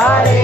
Hare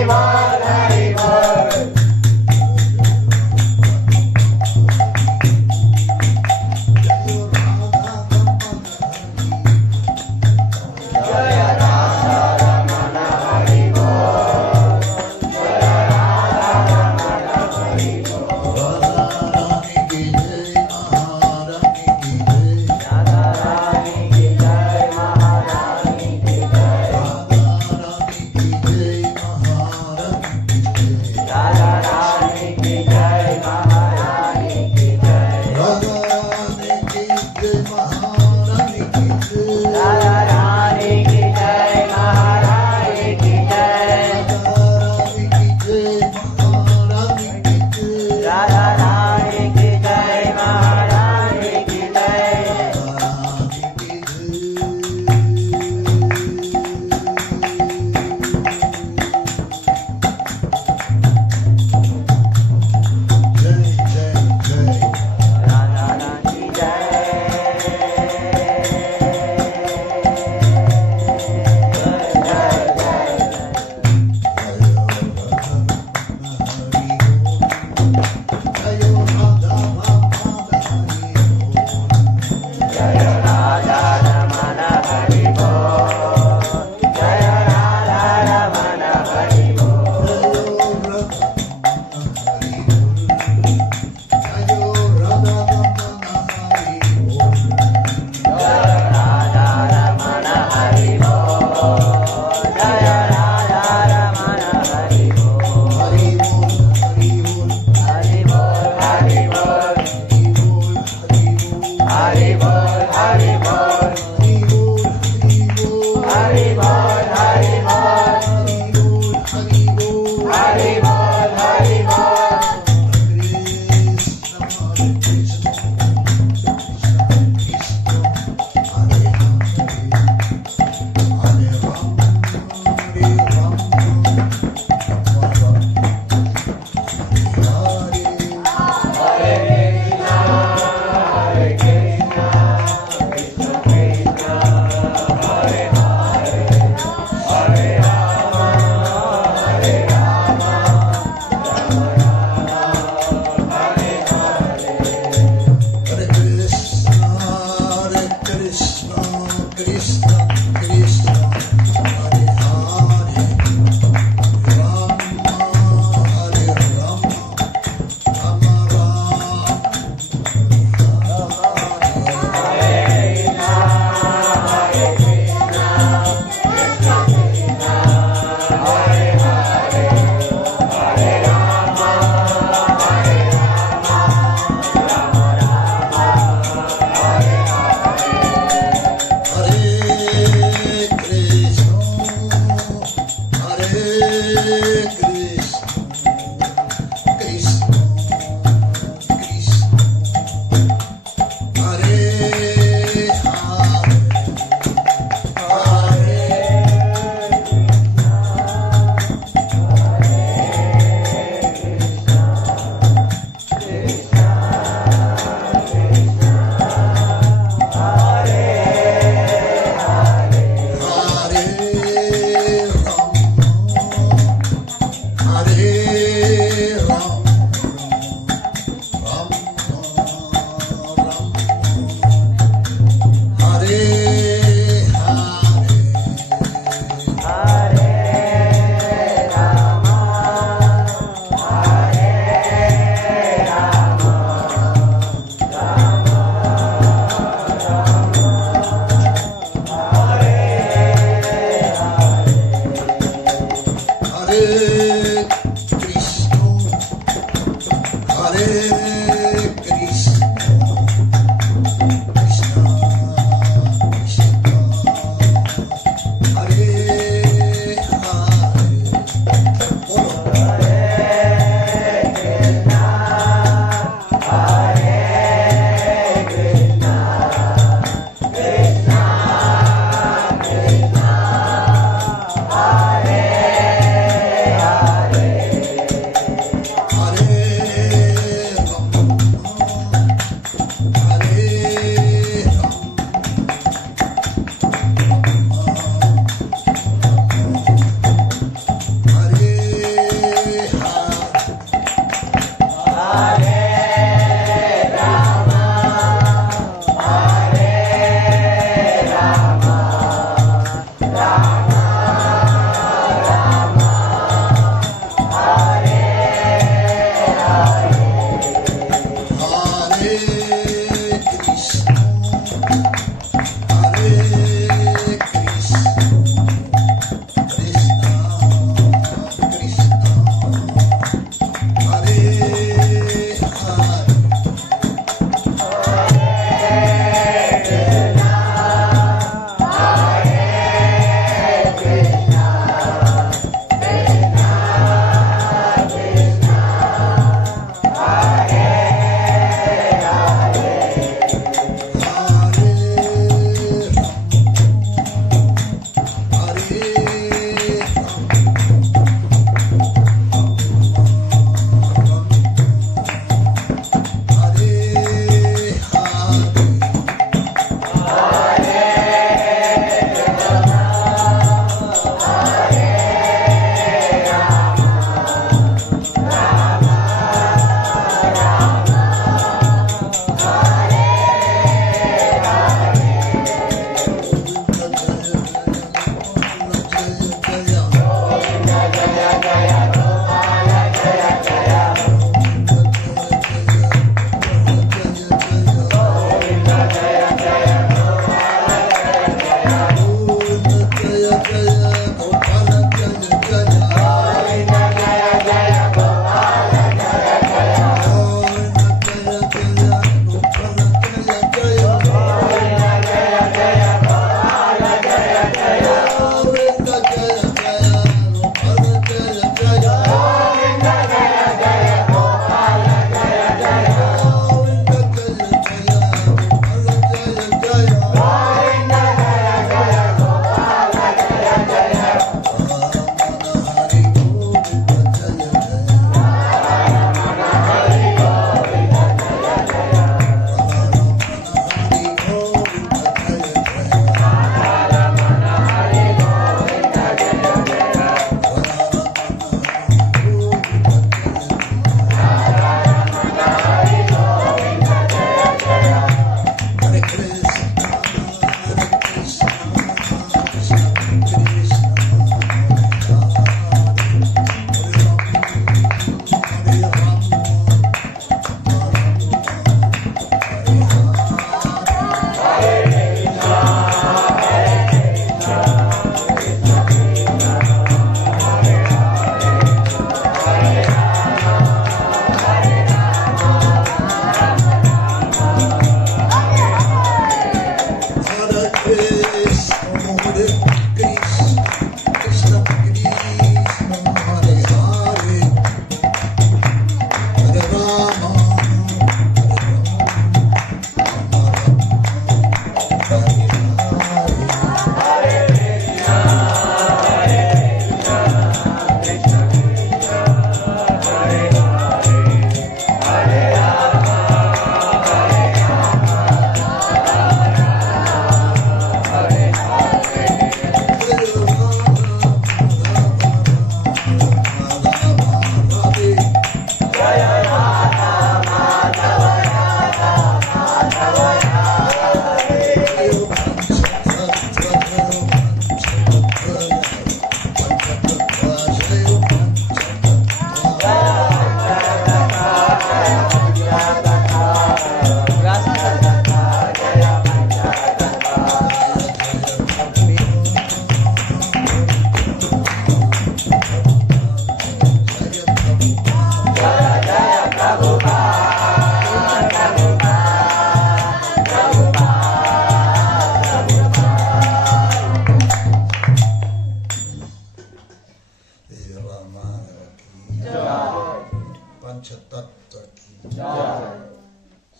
पंच तत्व की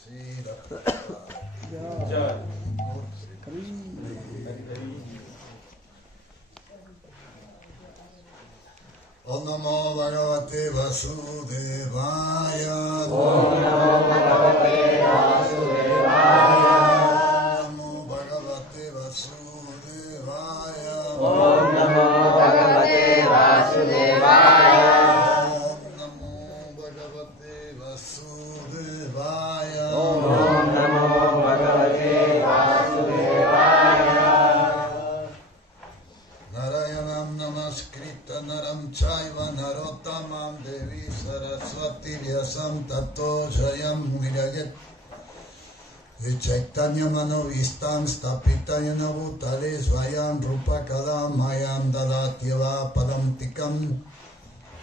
Shri Om Namo Bhagavate Vasudevaya. Om Namo Bhagavate Vasudevaya. Namo Bhagavate Vasudevaya. Om Namo Bhagavate Vasudevaya. Om Namo Bhagavate Vasudevaya. Om Namo Bhagavate Vasudevaya. Narayanam Namaskritta Naram Chaiva Narottamam Devi Saraswati Vyasam Tato Jayam Virayat Chaitanya Manovistam Stapitayana Bhutale Svayam Rupa Kadam Mayam Dadatyava Padam Tikam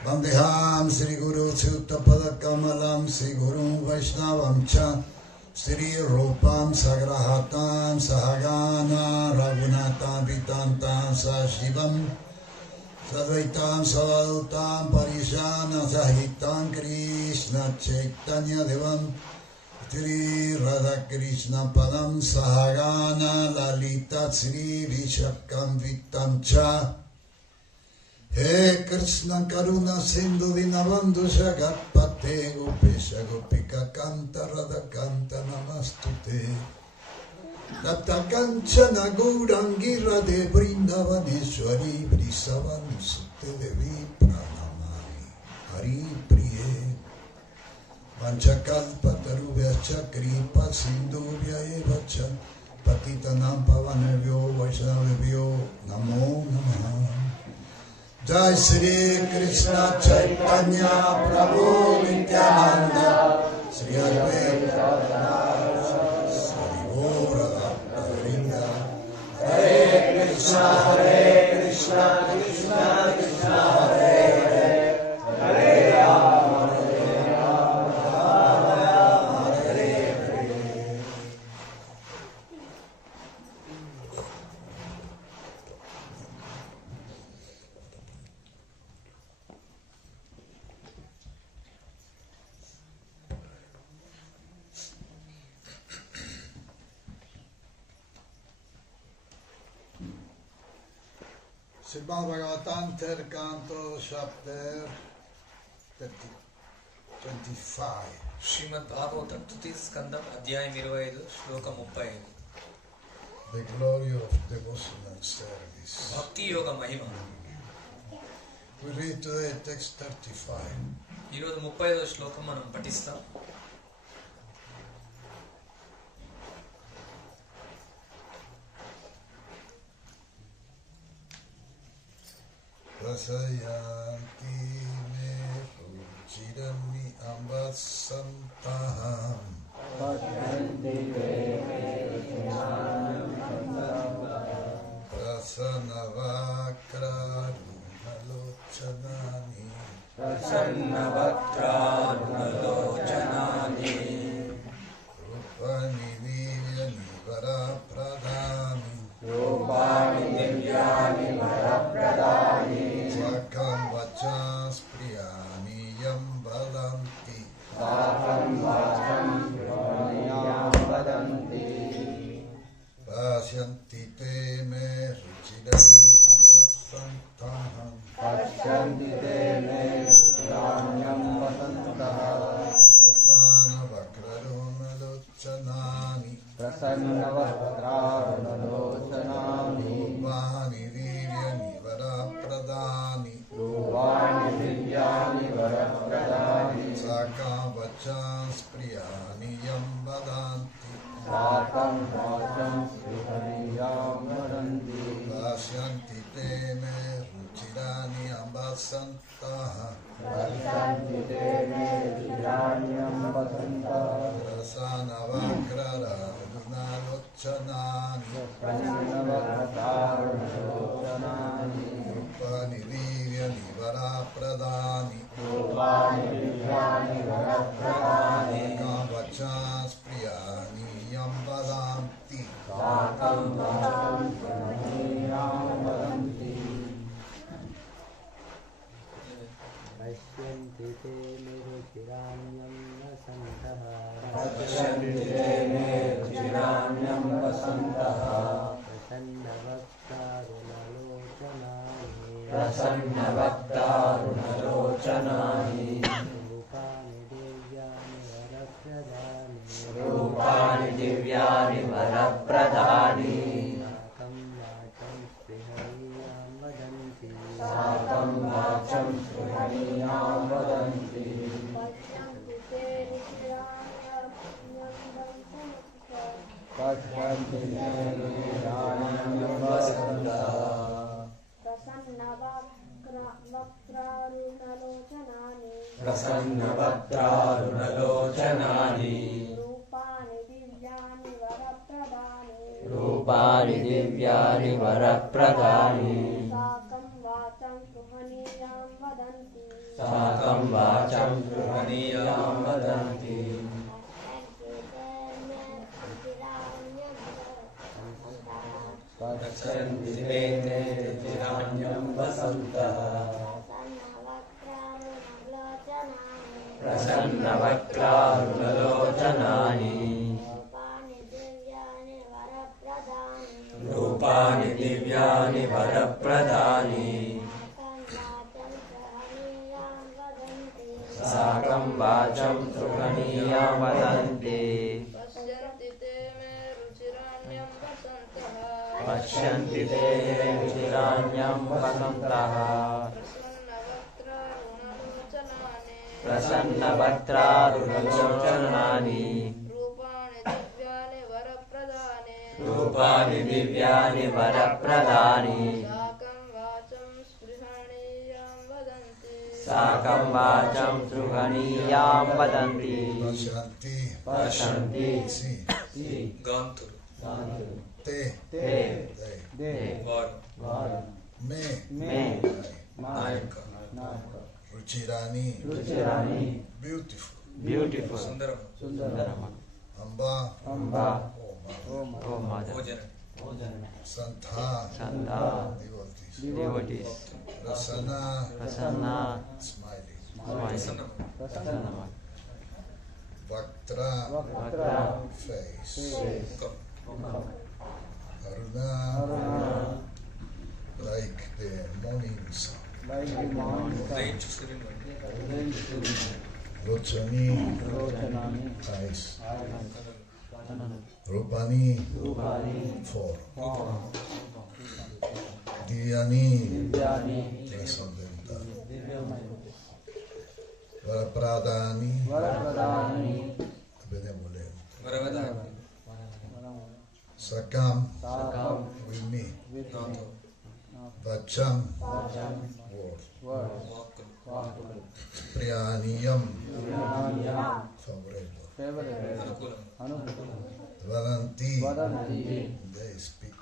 Vandeham Sri Guru Sutta Padakamalam Sri Guru Vaishnavam Cha Sri Rupam Sagrahatam Sahagana Raghunatam Vitantam Sashivam Sadvaitam Savadutam Parishana Sahitam Krishna Chaitanya Devam Sri Radha Krishna Padam Sahagana Lalita Sri Vishakam Vitam Cha He Krishna Karuna Sindhu Dinabandhu Jagat Pate Gopesha Gopika Kanta Radha Kanta Namastute Tapta Kanchana Gaurangi Radhe Vrindavaneshwari Vrisavani Sute Devi Pranamami Hari Priye Vanchakalpatarubhyacha Kripa Sindhubhya Evacha Patitanam Pavanebhyo Vaishnavebhyo Namo Namaha Jai Sri Krishna Chaitanya Prabhu Nityananda Sri Advaita Sri Gaura Bhakta Hare Krishna Krishna Krishna Hare Hare Hare Rama Hare Rama Rama Hare Hare Srimad Bhagavatam, third canto, chapter 25. శ్రీమద్ భాగవతం తృతీయ స్కందం అధ్యాయం 25 శ్లోకం 35 The glory of devotional service. భక్తి యోగ మహిమ. We read today text 35. ఈరోజు 35వ శ్లోకం మనం పఠిస్తాం. Prasayanti me ruchirami ambasantaham prasanavakrarunalochanani ప్రసన్నవక్త్రారుణలోచనాని rupani divyani varapradhani రూపాణి దివ్యాని వరప్రదాని Svakam vachas priyani yam vadanti Sakam వాచం ప్రణయాం వదంతి Pasyanti te me ruchirami ambasantaham పశ్యంతి తే మే ధాన్యం వసంతః prasanavakrarunalochanani ప్రసన్నవక్త్రారుణలోచనాని rupani divyani varapradhani రూపాణి దివ్యాని వరప్రదాని Sakam vachas priyani yam vadanti Sakam వాచం ప్రణయాం వదంతి Pasyanti te me ruchirani ambasantaham పశ్యంతి తే మే ధాన్యం వసంతః prasanavakrarunalochanani ప్రసన్నవక్త్రారుణలోచనాని rupani divyani varapradhani రూపాణి దివ్యాని వరప్రదాని Sakam vachas priyani yam vadanti Sakam వాచం ప్రణయాం వదంతి पश्यन्ति ते निरुचिराण्यं वसन्तः पश्यन्ति ते मे रुचिराण्यं वसन्तः प्रसन्नवक्तारुणलोचनानि रूपाणि दिव्यानि वरप्रदानि साकं वाचं स्पृहणीयां वदन्ति पश्यन्ति ते रुचिराण्यं वसन्तः प्रसन्नवक्त्रारुणलोचनानि रूपाणि दिव्यानि वरप्रदानि साकं वाचं स्पृहणीयां वदन्ति पश्यन्ति ते रुचिराण्यं वसन्तः प्रसन्नवक्त्रारुणलोचनानि रूपाणि दिव्यानि वरप्रदानि साकं वाचं स्पृहणीयां वदन्ति पश्यन्ति ते रुचिराण्यं वसन्तः प्रसन्नवक्त्रारुणलोचनानि रूपाणि दिव्यानि वरप्रदानि साकं वाचं स्पृहणीयां वदन्ति पश्यन्ति गांतुरु ते वारु मे नायक रुचिरानी beautiful सुंदरम amba भोजन santha devotees prasanna smiling प्रसन्न vaktra face aruna like the morning sun ఉదయించు సూర్యుని lochani eyes rupani four divyani transcendental varapradani benevolent వరవదాని sakam with me నాతో vacham word వాక్కులు priyaniyam favorable అనుకూలం vadanti they speak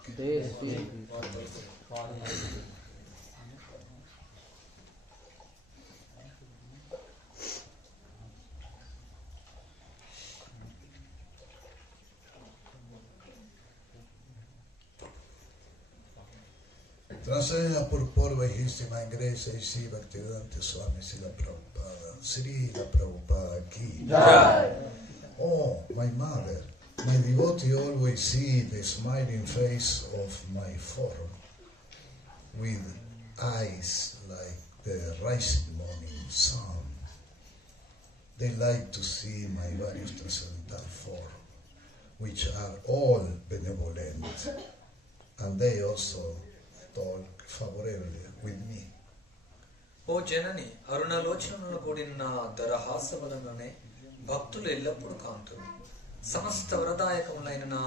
Translation por Porva y Hístima Ingresa y Sri Bhaktivedanta Swami Srila Prabhupada. Srila Prabhupada ki. Oh, my mother, my devotee always see the smiling face of my form with eyes like the rising morning sun. They like to see my various transcendental form, which are all benevolent, and they also talk favorably with me. ఓ జనని అరుణలోచనను కూడిన దరహాసవలననే భక్తులు ఎల్లప్పుడూ కాంతురు సమస్త వరదాయకములైన నా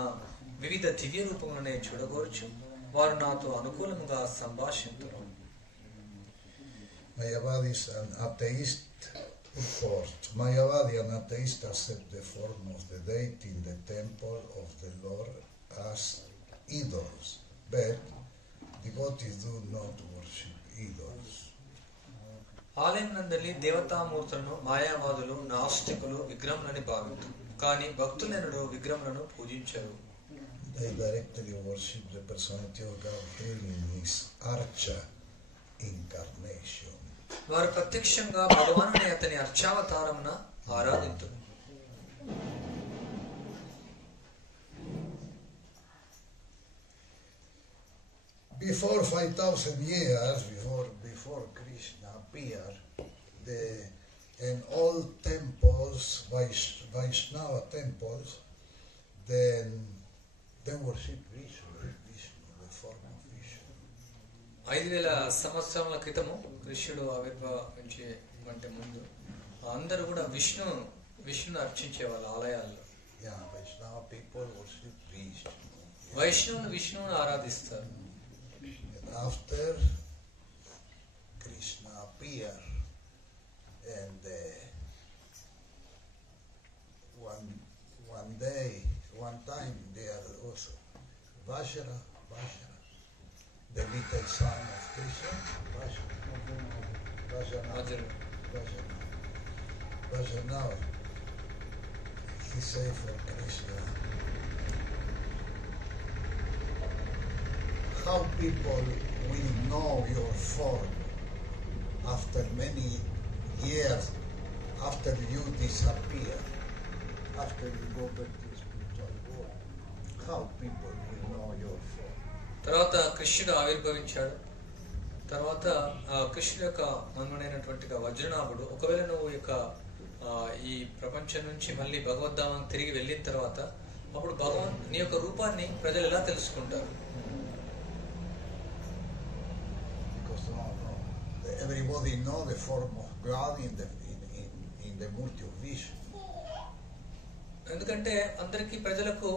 వివిధ దివ్య రూపములనే చూడగోర్చు వారు నాతో అనుకూలముగా సంభాషింతురు. Mayavadi is an atheist report. Mayavadi, an atheist, accept the form of the deity in the temple of the Lord as idols, but devotees do not worship idols. ఆలయం నందలి దేవతామూర్తులను మాయావాదులు నాస్తికులు విగ్రహములని భావింతురు కానీ భక్తులెన్నడూ విగ్రహములను పూజించరు. They directly worship the personality of God in His Archa incarnation. వారు ప్రత్యక్షంగా భగవానుని అతని అర్చావతారమున ఆరాధింతురు. Before 5,000 years, before Krishna appeared, in all temples, Vaishnava temples, then they worship Vishnu, the form of Vishnu. 5000 సంవత్సరాల క్రితము కృష్ణుడు ఆవిర్భవించే అంటే ముందు అందరూ కూడా విష్ణును అర్చించే వాళ్ళ ఆలయాల్లో. Yeah, Vaishnava people worship Vishnu. విష్ణువును ఆరాధిస్తారు. After Krishna appeared, and one time there was Vajra, the little son of Krishna, Vajra. He said for Krishna, how people will know your form after many years, after you disappear, after you go back to the spiritual world. How people will know your form? తర్వాత కృష్ణుడు ఆవిర్భవించాడు. తర్వాత కృష్ణుడు యొక్క మన్మడైనటువంటి వజ్రనాభుడు, ఒకవేళ నువ్వు ఈ ప్రపంచం నుంచి మళ్ళీ భగవద్ధామానికి తిరిగి వెళ్ళిన తర్వాత అప్పుడు నీ యొక్క రూపాన్ని ప్రజలు ఎలా తెలుసుకుంటారు? Everybody know the form of God in the Murti of Vishnu. ఎందుకంటే అందరికీ ప్రజలకు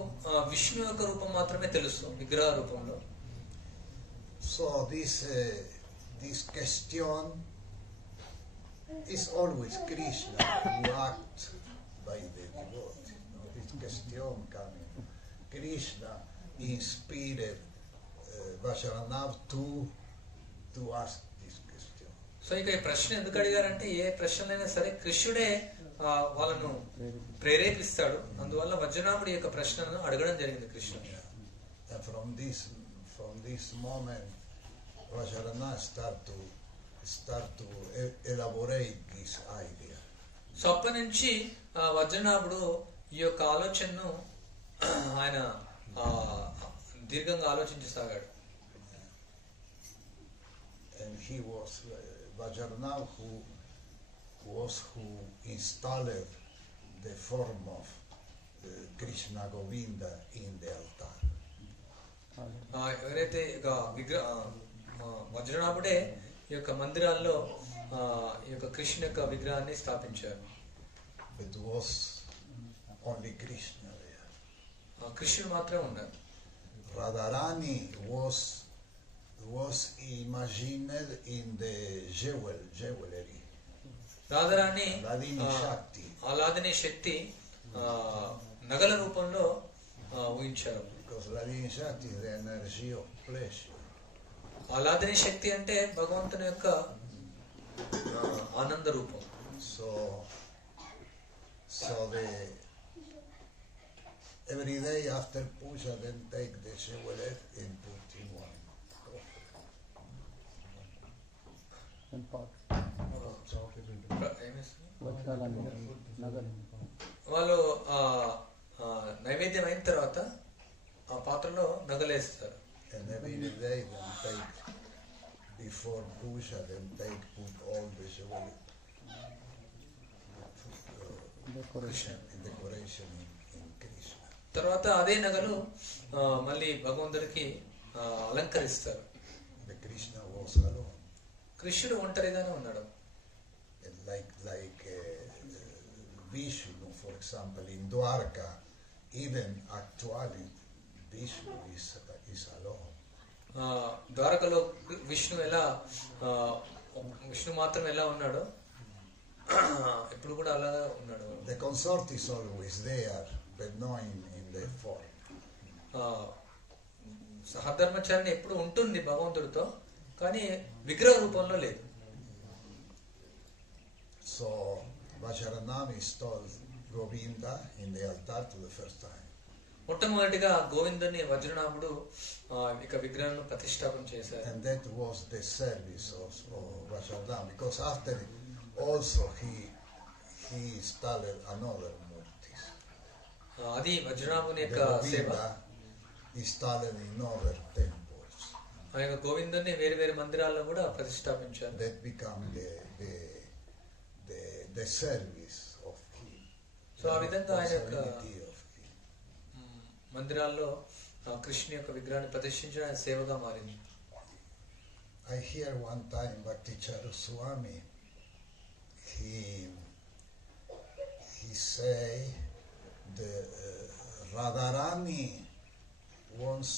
విష్ణు యొక్క రూపం మాత్రమే తెలుసు విగ్రహ రూపంలో. So this question is always Krishna who acts by the devotee. This question coming. Krishna inspired Vajranav to ask this question. So ఇక ఈ ప్రశ్న ఎందుకు అడిగారంటే ఏ ప్రశ్నలైనా సరే కృష్ణుడే వాళ్ళను ప్రేరేపిస్తాడు. అందువల్ల వజ్రనాభుడి యొక్క ప్రశ్నను అడగడం జరిగింది కృష్ణుడు. And from this moment Vajranav start to elaborate this idea. So అప్పటి నుంచి వజ్రనాభుడు ఈ యొక్క ఆలోచనను ఆయన దీర్ఘంగా ఆలోచించసాగాడు. And he was Vajranav who installed the form of Krishna Govinda in the altar. ఎవరైతే వజ్రనాభుడే ఈ యొక్క మందిరాల్లో ఈ యొక్క కృష్ణ యొక్క విగ్రహాన్ని స్థాపించారు. It was only Krishna there. కృష్ణుడు మాత్రమే ఉన్నారు. Radharani was imagined in the jewelry. Radharani Aladini శక్తి నగల రూపంలో ఊహించారు. Because Aladini Shakti is the energy of pleasure. ఆలాదిని శక్తి అంటే భగవంతుని యొక్క ఆనంద రూపం. So every day after puja, then take the jewelry and put in one. వాళ్ళు నైవేద్యం అయిన తర్వాత ఆ పాత్రలో నగలేస్తారు. And every day then take, before puja, then take, put all the jewelry decoration in Krishna. తర్వాత అదే నగలు మళ్ళీ భగవంతుడికి అలంకరిస్తారు. The Krishna was alone. కృష్ణుడు ఒంటరిగానే ఉన్నాడు. Like Vishnu, for example, in Dwarka, even actually Vishnu is alone. ద్వారకలో విష్ణు మాత్రం ఎలా ఉన్నాడో ఇప్పుడు కూడా అలా ఉన్నాడు. The consort is always there, but not in the form. సహధర్మచారిణి ఎప్పుడు ఉంటుంది భగవంతుడితో, కానీ విగ్రహ రూపంలో లేదు. So Vajranav installed Govinda in the altar to the first time. మొట్టమొదటిగా గోవిందుని వజ్రనాభుడు ఇక విగ్రహాన్ని ప్రతిష్టాపన చేశారు. And that was the service of Vajradhan, because after also he installed another murtis. అది వజ్రనాభుని యొక్క సేవ. Installed in other temples. ఆ యొక్క గోవిందుని వేరు వేరు మందిరాల్లో కూడా ప్రతిష్టాపించారు. That became the service of him. So ఆ విధంగా ఆయన యొక్క మందిరాల్లో కృష్ణుని యొక్క విగ్రహాన్ని ప్రతిష్ఠించడం ఆయన సేవగా మారింది. I hear one time Bhakti Charu Swami, he say the Radharani once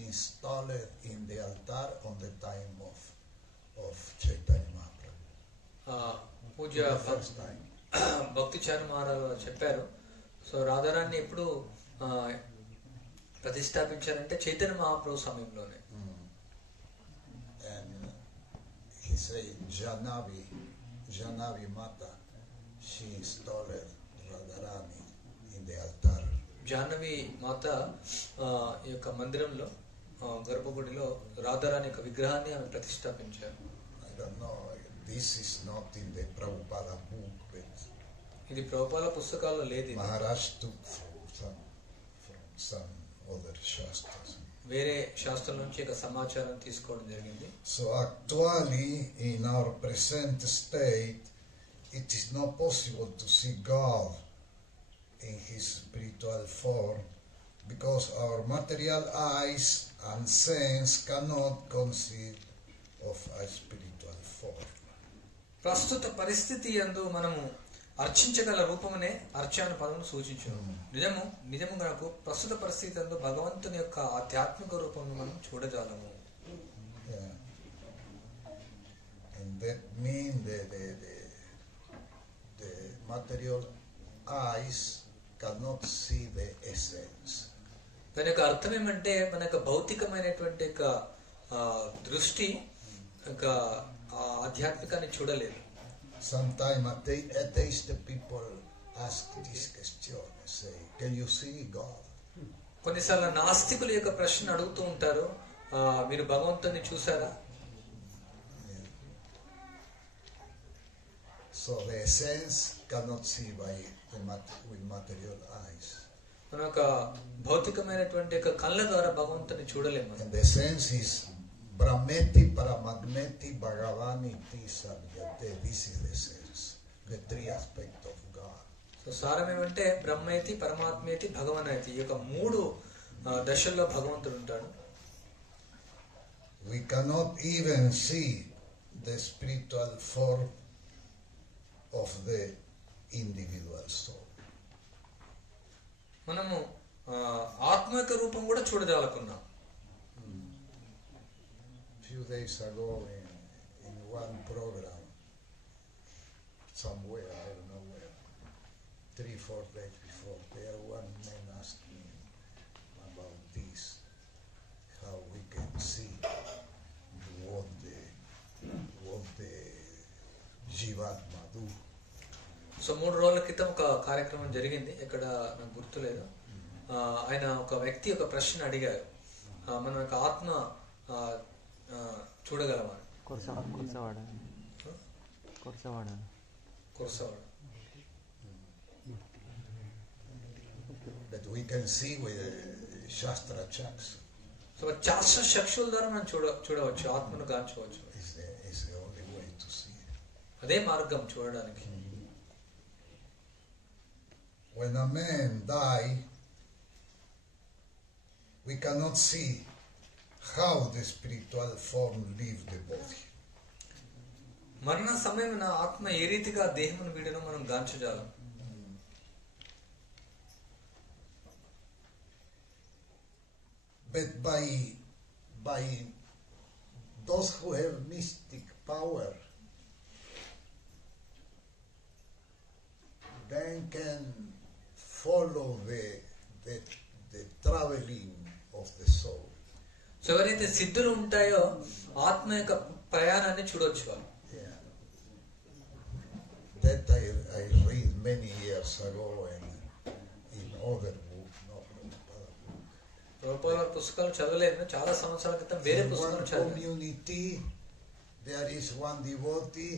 installed in the altar on the time of Chaitanya Mahaprabhu. Puja first time. భక్తి చారు మహారాజు చెప్పారు. సో రాధారాన్ని ఎప్పుడు ప్రతిష్టాపించారంటే చైతన్య మహాప్రభు సమయంలోనే. And he say Janavi Mata, she installed Radharani in the altar. Jahnavi మాత ఈ యొక్క మందిరంలో గర్భగుడిలో రాధారాణి యొక్క విగ్రహాన్ని ఆమె ప్రతిష్టాపించారు. I don't know, this is not in the Prabhupada book, but ఇది ప్రభుపాద పుస్తకాల్లో లేదు. Maharaj took from some other shastras. వేరే శాస్త్రాల నుంచి ఒక సమాచారం తీసుకోవడం జరిగింది. So actually in our present state it is not possible to see God in his spiritual form, because our material eyes and sense cannot conceive of a spiritual form. ప్రస్తుత పరిస్థితి యందు మనము అర్చించగల రూపమునే అర్చన పదమును సూచించును. నిజము మనకు ప్రస్తుత పరిస్థితి యందు భగవంతుని యొక్క ఆధ్యాత్మిక రూపమును మనం చూడజాలము. And that means the material eyes cannot see the essence. దాని యొక్క అర్థం ఏమంటే మన యొక్క భౌతికమైనటువంటి యొక్క దృష్టి ఆధ్యాత్మికాన్ని చూడలేదు. Sometimes atheist people ask this question, say, can you see God? కొన్నిసార్లు నాస్తికుల యొక్క ప్రశ్న అడుగుతూ ఉంటారు, మీరు భగవంతుని చూసారా? So the essence cannot see with material eyes. మన యొక్క భౌతికమైనటువంటి యొక్క కళ్ళ ద్వారా భగవంతుని చూడలేము. And the essence is Brahmeti, Paramagneti, Bhagavani, Savyate. This is the essence, the three aspects of God. So సారం ఏమంటే బ్రహ్మైతి, పరమాత్మేతి, భగవనైతి. ఈ యొక్క మూడు దశల్లో భగవంతుడు ఉంటాడు. We cannot even see the spiritual form of the individual soul. మనము ఆత్మిక రూపం కూడా చూడజాలకున్నాం. Few days ago in one program somewhere, I don't know where, 3-4 days before, there one man asked me about this, how we can see what the Jivatma do. So 3 రోజుల క్రితం ఒక కార్యక్రమం జరిగింది, ఎక్కడ నాకు గుర్తులేదు. ఆయన ఒక వ్యక్తి ఒక ప్రశ్న అడిగారు, మన యొక్క ఆత్మ చూడగలమా? కుర్సవాడ That we can see with Shastra chaks. So శాస్త్ర చక్షుల ద్వారా మనం చూడవచ్చు, ఆత్మను గాంచవచ్చు. Is the only way to see. అదే మార్గం చూడడానికి. When a man die, we cannot see how the spiritual form leave the body. మరణ సమయమున ఆత్మ ఏ రీతిగా దేహమును వీడనో మనం గాంచజాలం. But by those who have mystic power, then can follow the traveling of the soul. So ఎవరైతే సిద్ధులు ఉంటాయో ఆత్మ యొక్క ప్రయాణాన్ని చూడొచ్చు వాళ్ళు. That I read many years ago in other book, no Prabhupada Prabhupal వారి పుస్తకాలు చదవలేదు, చాలా సంవత్సరాల క్రితం వేరే In పుస్తకాలు one చదివాను. community, there is one devotee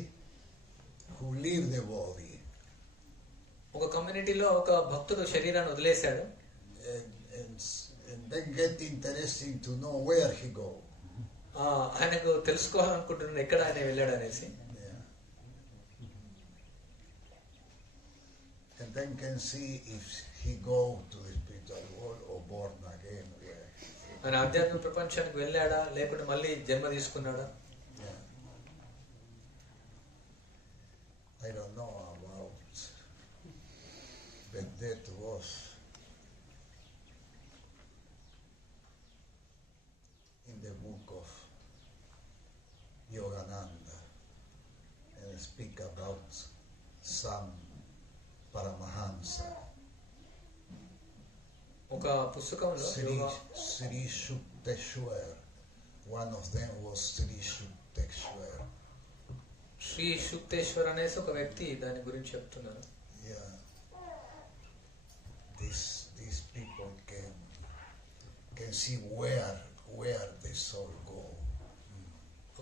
who leave the body. ఒక కమ్యూనిటీలో ఒక భక్తుడు శరీరాన్ని వదిలేశాడు. And then get interesting to know where he go. ఆయనకు తెలుసుకోవాలనుకుంటున్నాడు ఎక్కడ ఆయన వెళ్ళాడు అనేసి. Yeah. And then can see if he go to the spiritual world or born again. Yeah. ఆయన ఆధ్యాత్మిక ప్రపంచానికి వెళ్ళాడా లేకుంటే మళ్ళీ జన్మ తీసుకున్నాడా? Yeah. I don't know about, but that was in the book of Yogananda, and speak about some Paramahansa, ఒక పుస్తకంలో Sri Yukteswar. One of them was Sri Yukteswar. Shri శుక్తేశ్వర్ అనేసి ఒక వ్యక్తి దాని గురించి చెప్తున్నారు. Yeah. These people can see where the soul go.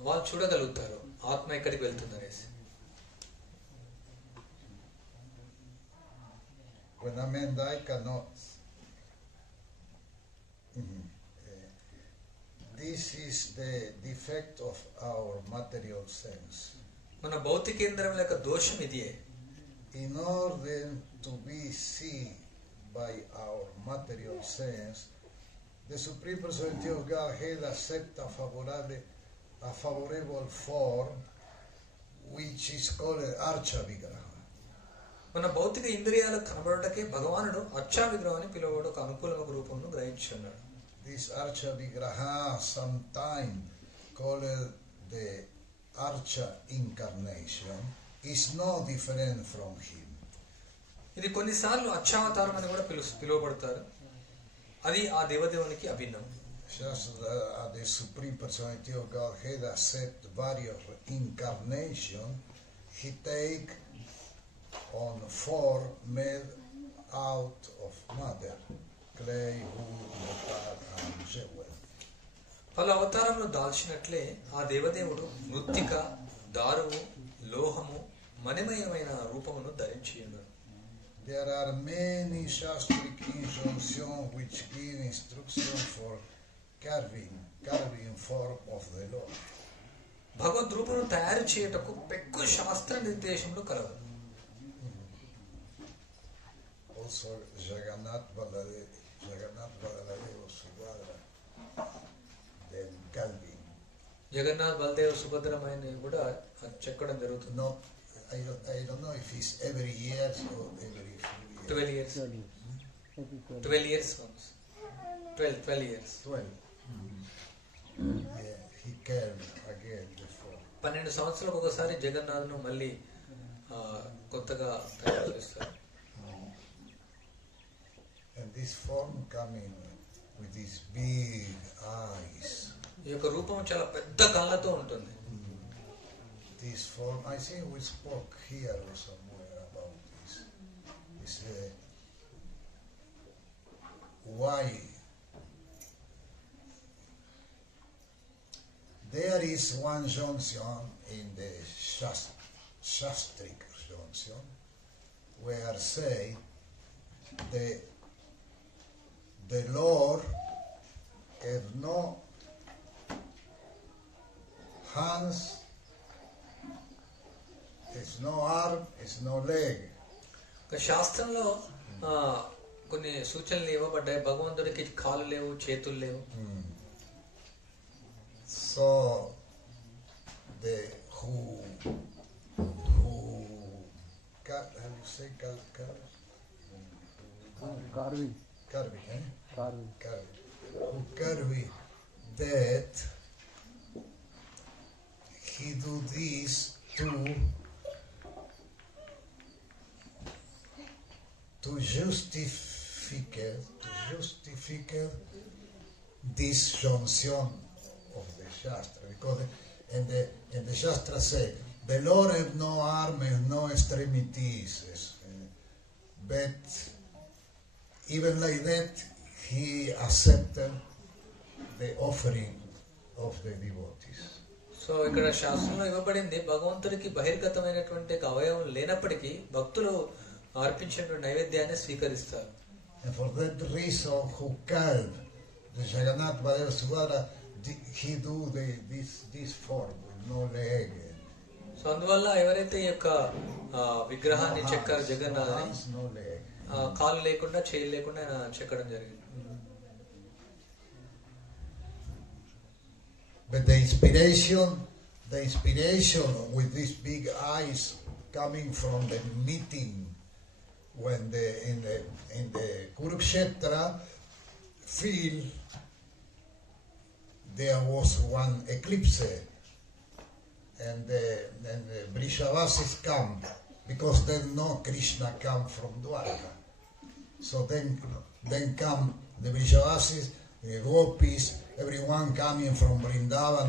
వాళ్ళు చూడగలుగుతారు ఆత్మ ఎక్కడికి వెళ్తుంది అనేసి. When a man die, cannot. This is the defect of our material sense. మన భౌతికేంద్రం యొక్క దోషం ఇదే. In order to be seen by our material sense, the Supreme Personality of Godhead accepts a favorable form, which is called Archa Vigraha. మన భౌతిక ఇంద్రియాలకు కనబడటకే భగవానుడు అర్చా విగ్రహం అని పిలువబడు ఒక అనుకూలమైన రూపంను గ్రహించున్నాడు. This Archa Vigraha, sometimes called the Archa Incarnation, is no different from him. ఇది కొన్నిసార్లు అర్చావతారం అని కూడా పిలువబడతారు. అది ఆ దేవదేవునికి అభిన్నం. Just the Supreme Personality of Godhead accept various incarnations. He take on form made out of matter, clay, wood, metal, and jewel. పలు అవతారంలో దాల్చినట్లే ఆ దేవదేవుడు మృత్తిక, దారువు, లోహము, మణిమయమైన రూపమును ధరించి ఉన్నాడు. There are many shastric injunctions which give instruction for carving form of the Lord. భగవద్ రూపమును తయారు చేయుటకు పెక్కు శాస్త్ర నిర్దేశములు కలవు. Also Jagannath Baladeva Subhadra, then carving. Jagannadh బలదేవ్ సుభద్రమైన కూడా చెక్కడం జరుగుతుంది. Not, I don't know if it's every year or every few years. 12 years. 12 years once. 12 years. 12. Yeah, he carved again before. 12 సంవత్సరాలకు ఒకసారి జగన్నాథ్ను మళ్ళీ కొత్తగా తయారు చేస్తారు. And this form coming with these big eyes. ఈ యొక్క రూపం చాలా పెద్ద కళ్ళతో ఉంటుంది. This form, I think we spoke here or somewhere about this. It's why there is one junction in the Shastric junction where say the Lord has no hands, has no arm, has no leg. శాస్త్రంలో కొన్ని సూచనలు ఇవ్వబడ్డాయి. భగవంతుడికి కాళ్ళు లేవు, చేతులు లేవు. So the who how you say Carving. Carving, Carving. who carving that he do this to justify this junction of the Shastra, because in the Shastra say the Lord has no arm and no extremities, but even like that he accepted the offering of the devotees. So ఇక్కడ శాస్త్రంలో ఇవ్వబడింది భగవంతుడికి బహిర్గతమైనటువంటి ఒక అవయవం లేనప్పటికీ భక్తులు అర్పించినటువంటి నైవేద్యాన్ని స్వీకరిస్తారు. And for that reason, who carved the Jagannath Baladev Subhadra, he do this form with no leg. So అందువల్ల ఎవరైతే ఈ యొక్క విగ్రహాన్ని చెక్కారు జగన్నాథుని, No leg. కాలు లేకుండా చేయి లేకుండా ఆయన చెక్కడం జరిగింది. But the inspiration with these big eyes coming from the meeting when in the Kurukshetra field there was one eclipse, and the Vrishavasis come because they know Krishna come from Dwarka. So then come the Vrishavasis, the gopis, everyone coming from Vrindavan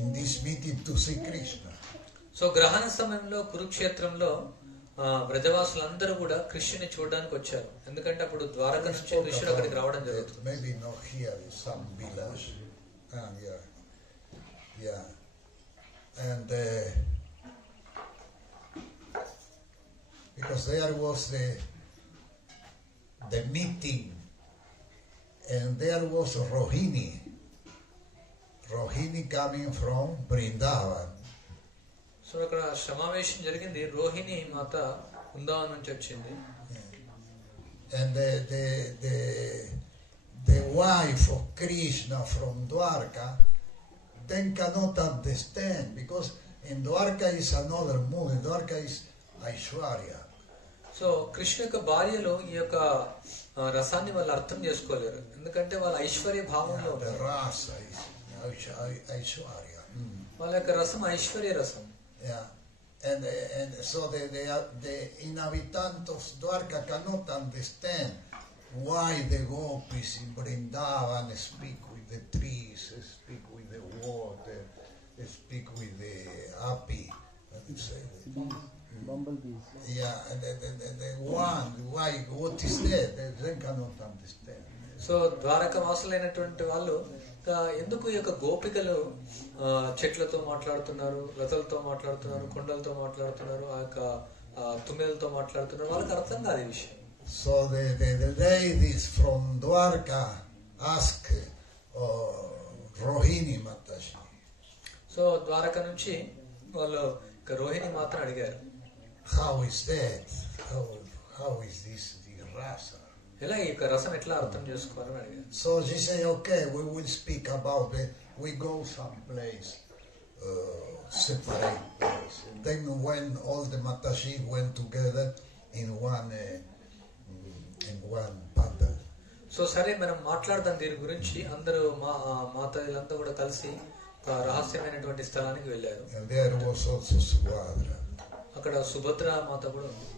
in this meeting to see Krishna. So గ్రహణ సమయంలో కురుక్షేత్రంలో బ్రజవాసులందరూ కూడా కృష్ణుని చూడడానికి వచ్చారు. ఎందుకంటే అప్పుడు ద్వారక నుంచి కృష్ణుడు అక్కడికి రావడం జరుగుతుంది. Maybe not here, some village. Yeah. And because there was the meeting, and there was Rohini coming from Vrindavan. So అక్కడ సమావేశం జరిగింది. రోహిణి మాత బృందావనం నుంచి వచ్చింది. And the wife of Krishna from Dwarka then cannot understand, because in Dwarka is another mood. In Dwarka is Aishwarya. So Krishna యొక్క భార్యలో ఈ యొక్క రసాన్ని వాళ్ళు అర్థం చేసుకోలేరు, ఎందుకంటే వాళ్ళ ఐశ్వర్య భావంలో The ఉన్నారు. rasa is Aishwarya. వాళ్ళ యొక్క రసం ఐశ్వర్య రసం. Yeah. And so the inhabitants of Dwarka cannot understand why the gopis in Vrindavan speak with the trees, speak with the water, speak with the api. Bumblebees. Yeah, and the one, why, what is that? They cannot understand. So Dwaraka వాసులైనటువంటి వాళ్ళు ఎందుకు ఈ యొక్క గోపికలు చెట్లతో మాట్లాడుతున్నారు, లతలతో మాట్లాడుతున్నారు, కొండలతో మాట్లాడుతున్నారు, ఆ యొక్క తుమ్మెదలతో మాట్లాడుతున్నారు, వాళ్ళకి అర్థం కాదు ఈ విషయం. So the ladies from Dwarka ask Rohini Mataji. So Dwarka నుంచి వాళ్ళు రోహిణి మాత్రం అడిగారు, How is that? How is this the rasa? ఎలా ఈ యొక్క రసం ఎట్లా అర్థం చేసుకోవాలని అడిగారు. So she said, okay, we will speak about it. We go someplace, separate place. And then when all the Mataji went together in one bundle. So సరే మనం మాట్లాడదాం దీని గురించి. అందరూ మాతలంతా కూడా కలిసి ఒక రహస్యమైనటువంటి స్థలానికి వెళ్ళారు. And there was also Subhadra. అక్కడ సుభద్ర మాత కూడా ఉంది.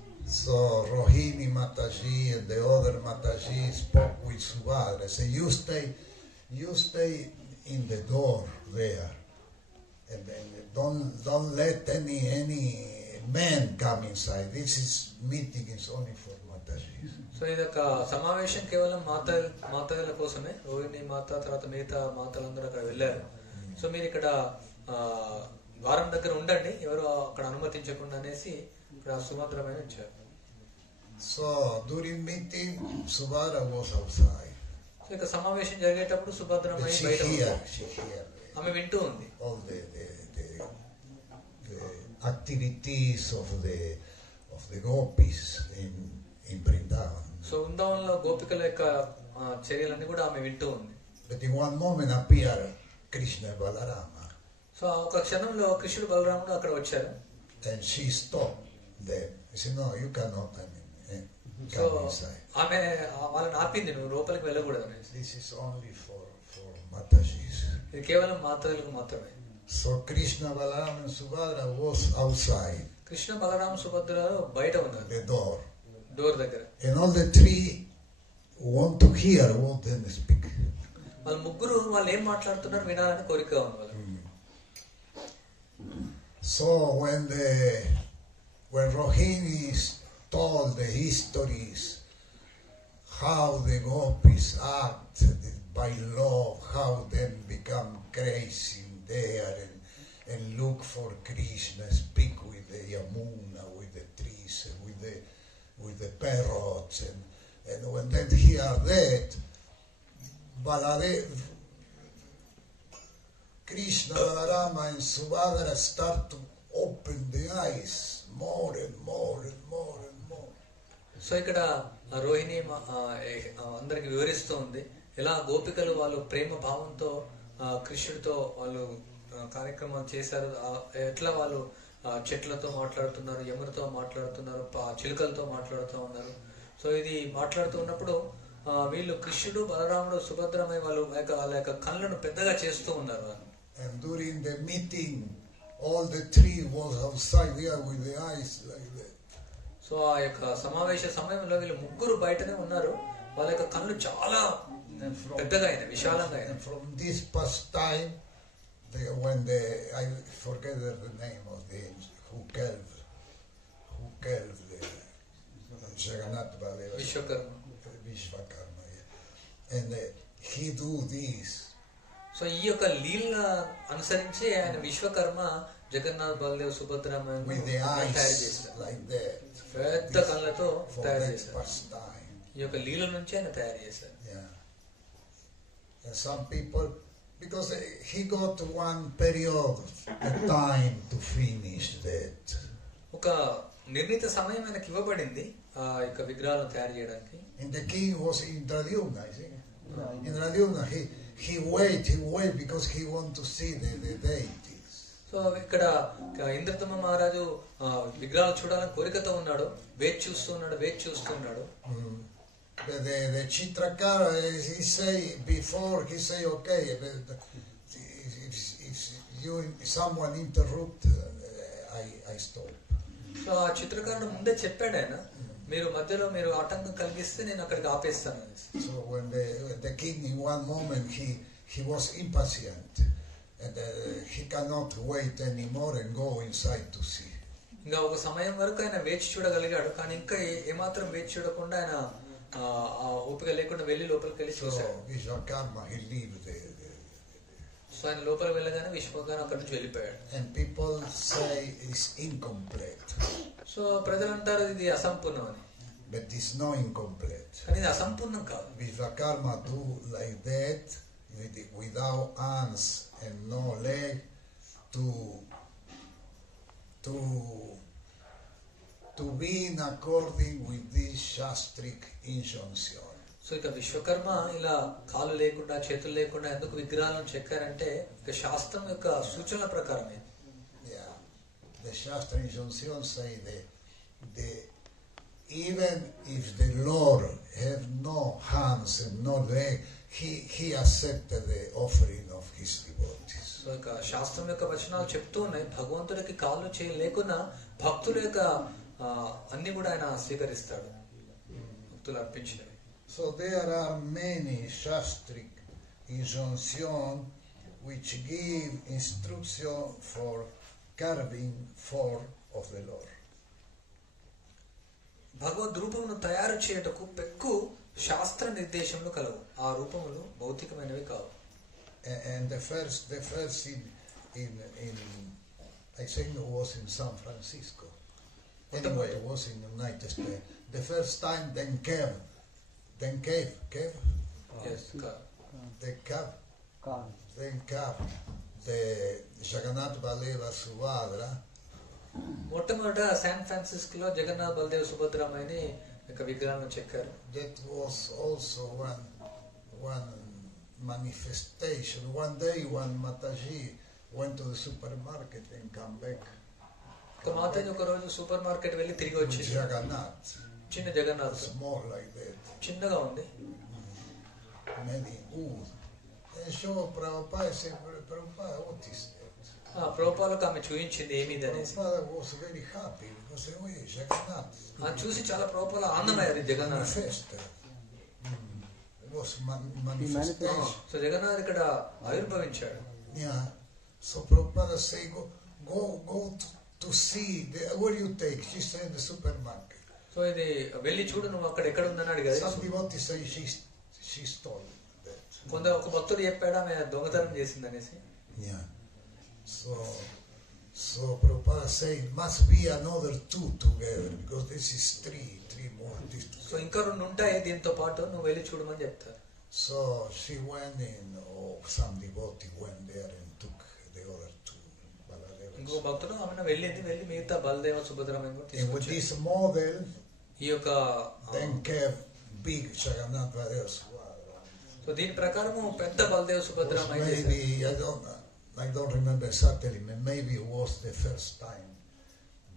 So Rohini Mataji and the other Mataji spoke with Subhadra. Say, you stay in the door there, and then don't let any man come inside. This meeting is only for Mataji. So ఇది ఒక సమావేశం కేవలం మాతల కోసమే. రోహిణి మాత తర్వాత మిగతా మాతలందరూ అక్కడ వెళ్ళారు. సో మీరు ఇక్కడ ద్వారం దగ్గర ఉండండి, ఎవరు అక్కడ అనుమతించకుండా అనేసి ఇక్కడ సుభద్రమైన ఇచ్చారు. So during meeting, Subhadra was outside. So ఇక సమావేశం జరిగేటప్పుడు సుభద్రమై She బయట ఉంది. heard ఆమె వింటూ ఉంది all the activities of the gopis in Vrindavan. So బృందావనంలో గోపికల యొక్క చర్యలన్నీ కూడా ఆమె వింటూ ఉంది. But in one moment appeared Krishna and Balarama, so ఒక క్షణంలో కృష్ణుడు బలరాముడు అక్కడ వచ్చారు. and she stopped them. She said, "No, you cannot so come inside. ఆమె వాళ్ళని ఆపింది, నువ్వు లోపలికి వెళ్ళకూడదు అనేసి. This is only for Matajis." ఇది కేవలం మాతలకు మాత్రమే. So Krishna, Balarama, and Subhadra was outside Krishna బలరామ సుభద్ర బయట ఉన్నారు, the door, డోర్ దగ్గర. and all the three want to hear what they speak. వాళ్ళ ముగ్గురు వాళ్ళు ఏం మాట్లాడుతున్నారు వినాలని కోరిక ఉంది వాళ్ళకి. So when Rohini told the histories, how the gopis act, the by love, how then become crazy there and look for Krishna, speak with the Yamuna, with the trees, with the parrots, and when they hear that, Krishna, Balarama and Subhadra start to open the eyes more and more and more and more. So ఇక్కడ రోహిణి అందరికి వివరిస్తూ ఉంది ఎలా గోపికలు వాళ్ళు ప్రేమ భావంతో కృష్ణుడితో వాళ్ళు కార్యక్రమాలు చేశారు, ఎట్లా వాళ్ళు చెట్లతో మాట్లాడుతున్నారు, యముడితో మాట్లాడుతున్నారు, చిలుకలతో మాట్లాడుతూ ఉన్నారు. సో ఇది మాట్లాడుతూ ఉన్నప్పుడు వీళ్ళు కృష్ణుడు బలరాముడు సుభద్రమై వాళ్ళ యొక్క కళ్ళను పెద్దగా చేస్తూ ఉన్నారు. And during the meeting all the tree was outside there with the eyes like that. So ఆ యొక్క సమావేశ సమయంలో వీళ్ళు ముగ్గురు బయటనే ఉన్నారు, వాళ్ళ యొక్క కళ్ళు చాలా పెద్దగా అయినాయి, విశాలంగా అయినాయి. From this past time, I forget the name of the angel who calved the Jagannath Baleva, Vishwakarma, yeah. And he do this. So ఈ యొక్క లీల అనుసరించి ఆయన విశ్వకర్మ జగన్నాథ్ బలదేవ్ సుభద్రమని తయారు చేశారు, పెద్ద కళ్ళతో తయారు చేశారు. ఈ యొక్క లీల నుంచి ఆయన తయారు చేశారు. And some people, because he got one period of time to finish that. ఒక నిర్ణీత సమయం ఆయనకి ఇవ్వబడింది ఆ యొక్క విగ్రహాలను తయారు చేయడానికి. And the king was Indradyumna, I think. Indradyumna, he wait because he want to see the deities. So ఇక్కడ ఇంద్రతమ మహారాజు విగ్రహాలు చూడాలని కోరికతో ఉన్నాడు, వేచి చూస్తున్నాడు. The Chitrakara, he say before, okay, if someone interrupt, I stop. So ఆ చిత్రకారుడు ముందే చెప్పాడు ఆయన, మీరు మధ్యలో మీరు ఆటంకం కలిగిస్తే నేను అక్కడికి ఆపేస్తాను. So when the king in one moment he was impatient and he cannot wait anymore and go inside to see. ఇంకా ఒక సమయం వరకు ఆయన వేచి చూడగలిగాడు, కానీ ఇంకా ఏమాత్రం వేచి చూడకుండా ఆయన ఓపిక లేకుండా వెళ్ళి లోపలికి వెళ్ళి చూశాడు. Vishwakarma, he leave the so ఆయన లోపలికి వెళ్ళగానే విశ్వకర్మ అక్కడి నుంచి వెళ్ళిపోయాడు. And people say it's incomplete. So ప్రజలు అంటారు ఇది అసంపూర్ణం అని. But it's not incomplete. కానీ ఇది అసంపూర్ణం కాదు. Vishwakarma do like that without arms and no leg to be in according with this shastric injunction. So ఇక విశ్వకర్మ ఇలా కాలు లేకుండా చేతులు లేకుండా ఎందుకు విగ్రహాలను చెక్కారంటే ఇక శాస్త్రం యొక్క సూచనల ప్రకారమే. The Shastra injunction say that even if the Lord have no hands and no leg, he accepted the offering of his devotees. So ఇక శాస్త్రం యొక్క వచనాలు చెప్తూ ఉన్నాయి, భగవంతుడికి కాళ్ళు చేయి లేకున్నా భక్తుల యొక్క అన్ని కూడా ఆయన స్వీకరిస్తాడు, భక్తులు అర్పించినవి. So there are many shastric injunctions which give instruction for carving form of the Lord. భగవద్ రూపమును తయారు చేయుటకు పెక్కు శాస్త్ర నిర్దేశములు కలవు, ఆ రూపములు భౌతికమైనవి కావు. And the first in I think it was in San Francisco. Anyway, it was in the United States. The first time then cave. Yes, the Jagannath Baleva Subhadra. మొట్టమొదట శాన్ ఫ్రాన్సిస్కోలో జగన్నాథ్ బలదేవ్ సుభద్రమని ఒక విగ్రహాలను చెక్కారు. That was also one manifestation. One day, one Mataji went to the supermarket and come back. ఒక మాతాజీ ఒక రోజు super market వెళ్ళి తిరిగి వచ్చింది. Jagannath. చిన్న జగన్నాథ్, small like that. చిన్నగా ఉంది. Many wood. And so Prabhupada said, Prabhupada, what is that? ప్రభుపాలకు ఆమె చూపించింది ఏమిది అనేసి. Prabhupada was very happy because Jagannath. చూసి చాలా ప్రభుపాల ఆనందమయ్యారు Jagannath. It was manifestation. So Jagannath ఇక్కడ ఆవిర్భవించాడు. Yeah. So Prabhupada say, go to see. Where you take? She said the supermarket. So ఇది వెళ్ళి చూడు నువ్వు అక్కడ ఎక్కడ ఉందని అడిగారు. Some devotees say she stole that. కొంత ఒక భక్తుడు చెప్పాడు ఆమె దొంగతనం చేసింది అనేసి. Yeah. So Prabhupada said must be another two together because this is three more. So ఇంకా 2 ఉంటాయి దీంతో పాటు, నువ్వు వెళ్ళి చూడమని చెప్తారు. So she went in, or some devotee went there and took the other two. ఇంకో భక్తుడు ఆమె వెళ్ళి మిగతా బలదేవ సుభద్రమని కూడా And with తీసుకొచ్చారు. this model, ఈ యొక్క then came big Jagannath Baladev Subhadra. So దీని ప్రకారము పెద్ద బలదేవ సుభద్రమని చేశారు. Maybe I don't remember exactly. Maybe it was the first time.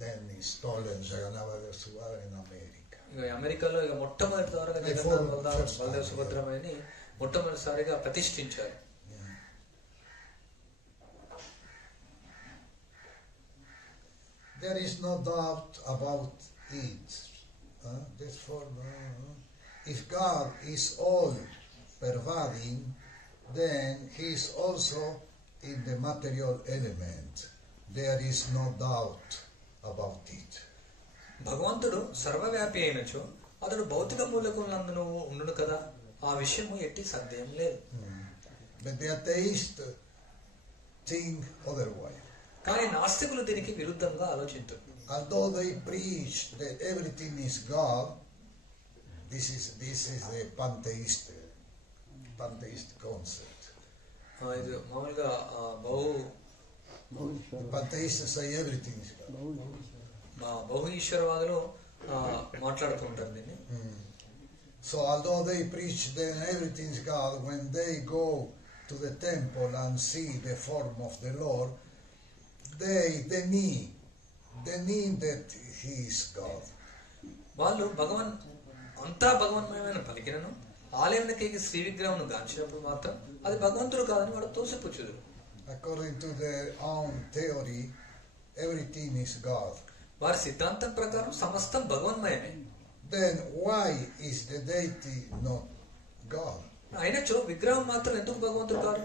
Then installed Jagannath Baladev Subhadra in America. ఇక అమెరికాలో ఇక మొట్టమొదటి ద్వారా బలదేవ సుభద్రమని మొట్టమొదటిసారిగా ప్రతిష్ఠించారు. There is no doubt about it. Therefore, if God is all pervading, then He is also in the material element. There is no doubt about it. భగవంతుడు సర్వవ్యాపి అయినచో అతడు భౌతిక మూలకములందును ఉండును కదా, ఆ విషయము ఎట్టి సందేహం లేదు. But the atheists think otherwise. కానీ నాస్తికులు దీనికి విరుద్ధంగా ఆలోచించారు. Although they preach that everything is God, this is the pantheist concept. ఇది మామూలుగా Pantheists say everything is God. బహు ఈశ్వరవాదులు మాట్లాడుతూ ఉంటారు దీన్ని. So although they preach that everything is God, when they go to the temple and see the form of the Lord, they need that He is God. వాళ్ళు అంతా భగవన్మయమైన పలికినను ఆలయానికి శ్రీ విగ్రహం గాంచినప్పుడు మాత్రం అది భగవంతుడు కాదని వాడు తోసిపుచ్చుదురు. According to their own theory, everything is God. వారి సిద్ధాంతం ప్రకారం సమస్తం భగవన్మయమే. Then why is the deity not God? అయినచో విగ్రహం మాత్రం ఎందుకు భగవంతుడు కాదు?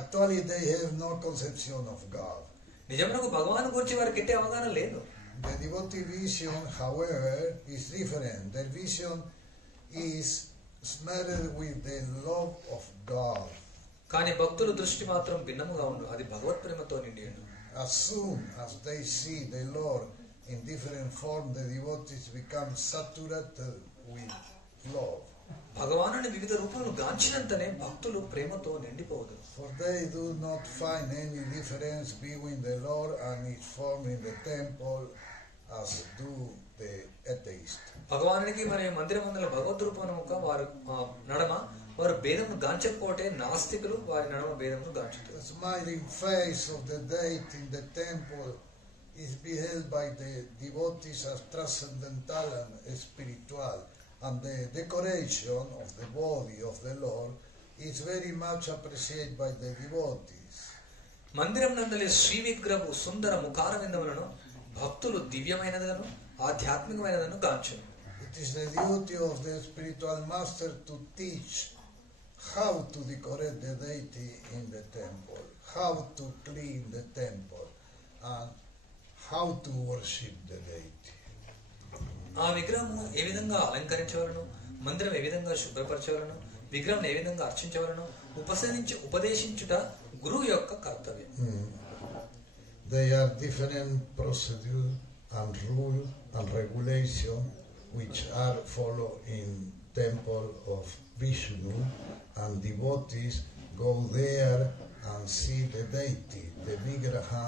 Actually, they have no conception of God. నిజంగా భగవాన్ గురించి వారికి ఎట్టి అవగాహన లేదు. The devotee vision, however, is different. Their vision is smeared with the love of God. కానీ భక్తుల దృష్టి మాత్రం భిన్నముగా ఉండు, అది భగవత్ ప్రేమతో నిండి ఉండు. As soon as they see the Lord in different form, the devotees become saturated with love. భగవానుని వివిధ రూపములను గాంచినంతనే భక్తులు ప్రేమతో నిండిపోదు. For they do not find any difference between the Lord and His form in the temple as do the atheists. భగవానునికి మరియు మందిరమందుల భగవద్ రూపమున వారు నడమ వారు భేదమును గాంచకపోతే నాస్తికులు వారి నడమ భేదమును గాంచుతారు. The smiling face of the deity in the temple is beheld by the devotees as transcendental and spiritual, and the decoration of the body of the Lord is very much appreciated by the devotees. మందిరం నందలి శ్రీ విగ్రహపు సుందర ముఖార విందములను భక్తులు దివ్యమైనదను ఆధ్యాత్మికమైనదను గాంచును. It is the duty of the spiritual master to teach how to decorate the deity in the temple, how to clean the temple, and how to worship the deity. ఆ విగ్రహము ఏ విధంగా అలంకరించవలను, మందిరం ఏ విధంగా శుభ్రపరచవలను, విగ్రహం ఏ విధంగా అర్చించవలను ఉపదేశించుట గురువు యొక్క కర్తవ్యం. They are different procedure and rule and regulation which are followed in temple of Vishnu, and devotees go there and see the deity, the Vigraha,